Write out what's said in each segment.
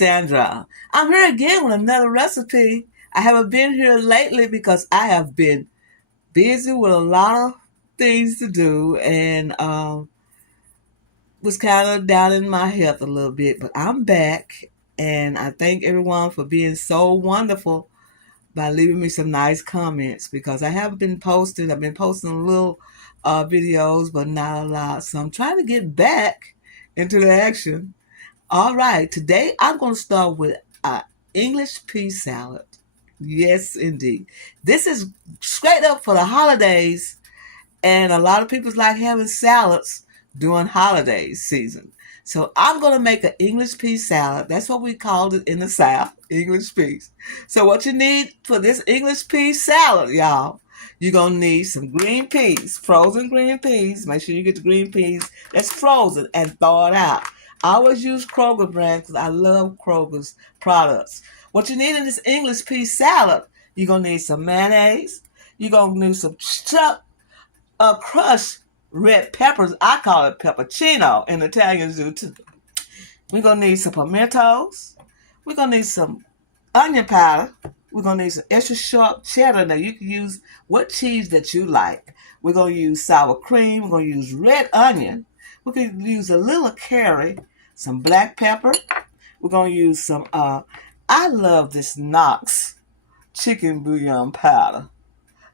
Sandra. I'm here again with another recipe. I haven't been here lately because I have been busy with a lot of things to do and was kind of down in my health a little bit, but I'm back and I thank everyone for being so wonderful by leaving me some nice comments because I haven't been posting. I've been posting little videos, but not a lot. So I'm trying to get back into the action. All right, today I'm going to start with English pea salad. Yes, indeed. This is straight up for the holidays, and a lot of people like having salads during holiday season. So I'm going to make an English pea salad. That's what we called it in the South, English peas. So what you need for this English pea salad, y'all, you're going to need some green peas, frozen green peas. Make sure you get the green peas that's frozen and thaw it out. I always use Kroger brand because I love Kroger's products. What you need in this English pea salad, you're going to need some mayonnaise. You're going to need some crushed red peppers. I call it peppercino, and Italians do too. We're going to need some pimentos. We're going to need some onion powder. We're going to need some extra sharp cheddar. Now, you can use what cheese that you like. We're going to use sour cream. We're going to use red onion. We're going to use a little curry, some black pepper. We're going to use some, I love this Knox chicken bouillon powder.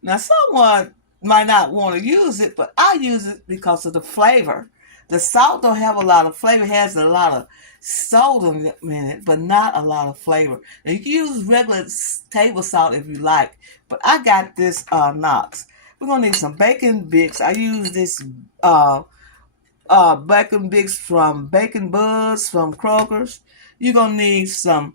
Now, someone might not want to use it, but I use it because of the flavor. The salt don't have a lot of flavor. It has a lot of sodium in it, but not a lot of flavor. Now, you can use regular table salt if you like, but I got this Knox. We're going to need some bacon bits. I use this bacon bits from Bacon Buzz from Kroger's. You're going to need some,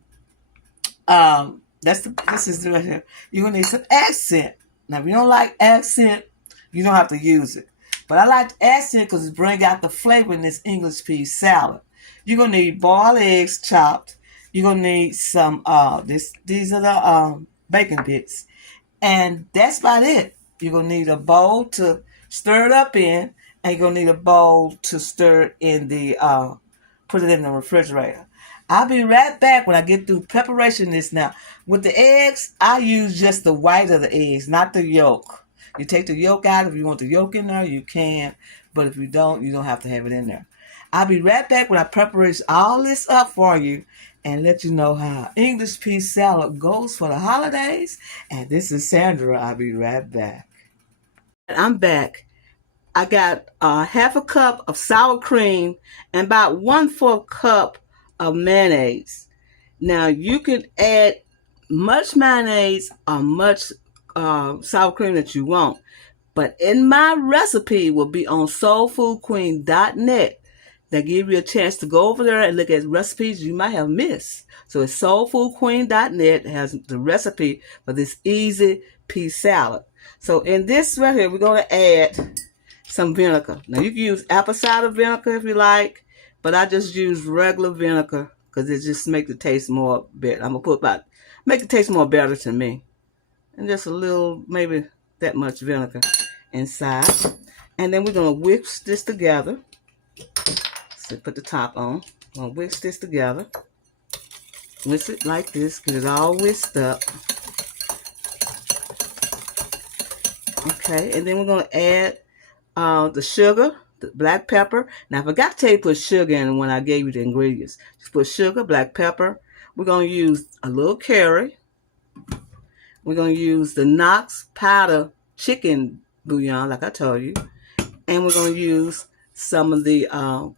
this is right here. You're going to need some accent. Now, if you don't like accent, you don't have to use it. But I like the accent because it brings out the flavor in this English pea salad. You're going to need boiled eggs chopped. You're going to need some, these are the bacon bits. And that's about it. You're going to need a bowl to stir it up in. And you're going to need a bowl to stir it in the, put it in the refrigerator. I'll be right back when I get through preparation this now. With the eggs, I use just the white of the eggs, not the yolk. You take the yolk out. If you want the yolk in there, you can. But if you don't have to have it in there. I'll be right back when I prepare all this up for you and let you know how English pea salad goes for the holidays. And this is Sandra. I'll be right back. I'm back. I got half a cup of sour cream and about 1/4 cup of mayonnaise. Now you can add much mayonnaise or much sour cream that you want, but in my recipe will be on soulfoodqueen.net. That give you a chance to go over there and look at recipes you might have missed. So it's soulfoodqueen.net has the recipe for this easy pea salad. So in this right here, we're going to add some vinegar. Now you can use apple cider vinegar if you like, but I just use regular vinegar because it just makes the taste more better. I'm going to make it taste more better to me. And just a little, maybe that much vinegar inside. And then we're going to whisk this together. So put the top on. I'm going to whisk this together. Whisk it like this. Get it all whisked up. Okay, and then we're going to add the sugar, the black pepper. Now, I forgot to tell you to put sugar in when I gave you the ingredients. Just put sugar, black pepper. We're going to use a little curry. We're going to use the Knox powder chicken bouillon, like I told you. And we're going to use some of the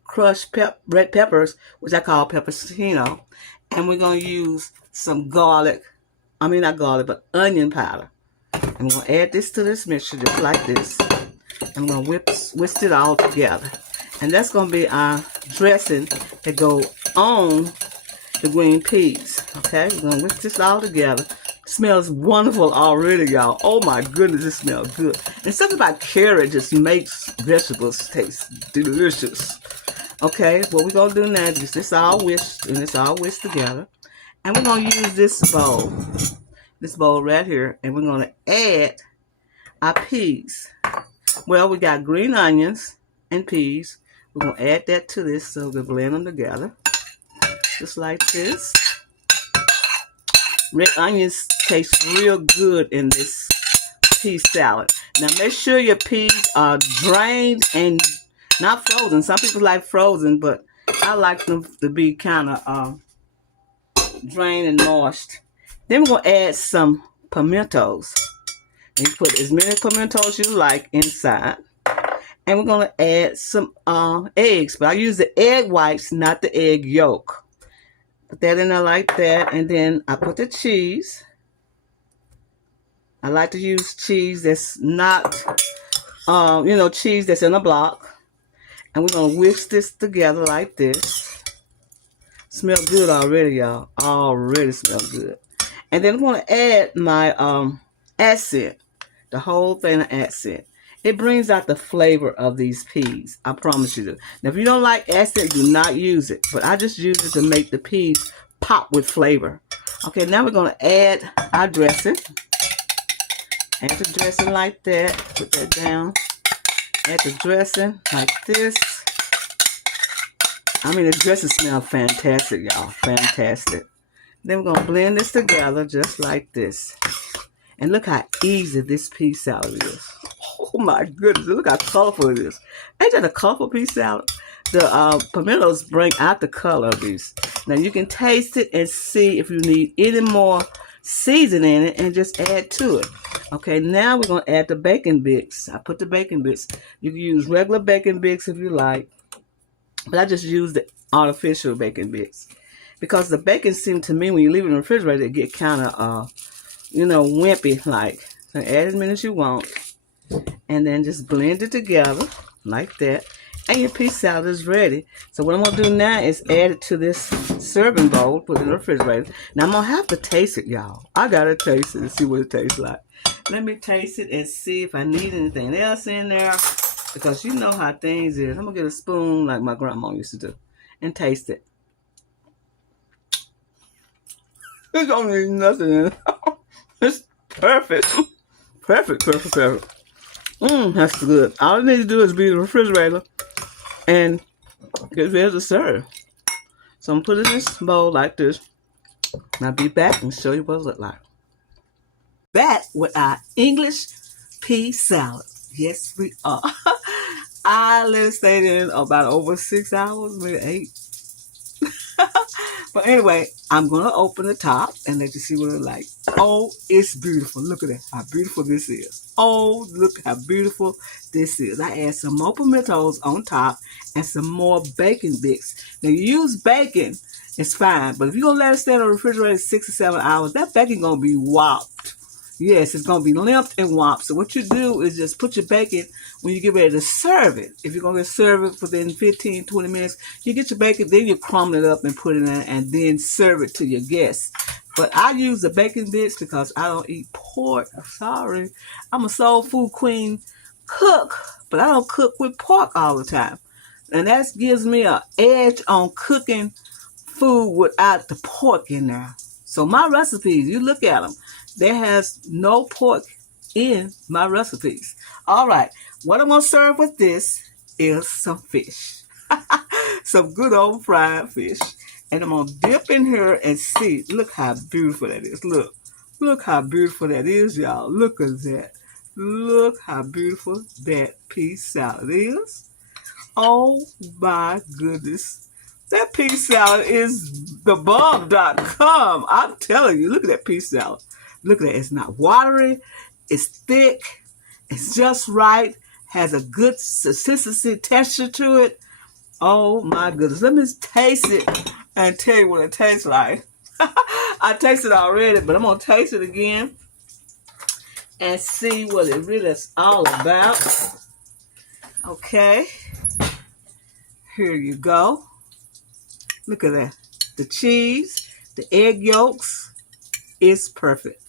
crushed red peppers, which I call peppercino. And we're going to use some garlic. I mean, not garlic, but onion powder. I'm going to add this to this mixture just like this. I'm going to whisk it all together. And that's going to be our dressing that go on the green peas. Okay, we're going to whisk this all together. It smells wonderful already, y'all. Oh my goodness, it smells good. And something about carrot just makes vegetables taste delicious. Okay, what we're going to do now is this all whisked, and it's all whisked together. And we're going to use this bowl right here, and we're going to add our peas. Well, we got green onions and peas. We're going to add that to this so we blend them together. Just like this. Red onions taste real good in this pea salad. Now make sure your peas are drained and not frozen. Some people like frozen, but I like them to be kind of drained and moist. Then we're going to add some pimentos. You put as many pimentos you like inside. And we're going to add some eggs. But I use the egg whites, not the egg yolk. Put that in there like that. And then I put the cheese. I like to use cheese that's not, cheese that's in a block. And we're going to whisk this together like this. Smell good already, y'all. Already smell good. And then I'm going to add my accent. The whole thing of accent. It brings out the flavor of these peas. I promise you. Now, if you don't like accent, do not use it. But I just use it to make the peas pop with flavor. Okay, now we're going to add our dressing. Add the dressing like that. Put that down. Add the dressing like this. I mean, the dressing smells fantastic, y'all. Fantastic. Then we're going to blend this together just like this. And look how easy this pea salad is. Oh my goodness, look how colorful it is. Ain't that a colorful pea salad? The pimentos bring out the color of these. Now you can taste it and see if you need any more seasoning in it and just add to it. Okay, now we're going to add the bacon bits. I put the bacon bits. You can use regular bacon bits if you like. But I just use the artificial bacon bits. Because the bacon seems to me, when you leave it in the refrigerator, it get kind of, wimpy like. So add as many as you want. And then just blend it together like that. And your pea salad is ready. So what I'm going to do now is add it to this serving bowl. Put it in the refrigerator. Now I'm going to have to taste it, y'all. I got to taste it and see what it tastes like. Let me taste it and see if I need anything else in there. Because you know how things is. I'm going to get a spoon like my grandma used to do. And taste it. It don't need nothing in it. It's perfect. Perfect. That's good. All I need to do is be in the refrigerator and get ready to serve. So I'm going to put it in this bowl like this. And I'll be back and show you what it looks like. Back with our English pea salad. Yes, we are. I let it stay in about over 6 hours, maybe 8. But anyway, I'm going to open the top and let you see what it's like. Oh, it's beautiful. Look at that, how beautiful this is. Oh, look how beautiful this is. I add some more pimentos on top and some more bacon bits. Now, you use bacon, it's fine. But if you're going to let it stay in the refrigerator 6 or 7 hours, that bacon going to be whopped. Yes, it's going to be limped and whopped. So what you do is just put your bacon when you get ready to serve it. If you're going to serve it within 15, 20 minutes, you get your bacon, then you crumble it up and put it in and then serve it to your guests. But I use the bacon bits because I don't eat pork. Sorry. I'm a soul food queen cook, but I don't cook with pork all the time. And that gives me an edge on cooking food without the pork in there. So my recipes, you look at them. There has no pork in my recipes. All right. What I'm going to serve with this is some fish. Some good old fried fish. And I'm going to dip in here and see. Look how beautiful that is. Look. Look how beautiful that is, y'all. Look at that. Look how beautiful that pea salad is. Oh, my goodness. That pea salad is thebomb.com. I'm telling you. Look at that pea salad. Look at that. It's not watery. It's thick. It's just right. Has a good consistency, texture to it. Oh, my goodness. Let me taste it and tell you what it tastes like. I tasted it already, but I'm going to taste it again and see what it really is all about. Okay. Here you go. Look at that. The cheese, the egg yolks, is perfect.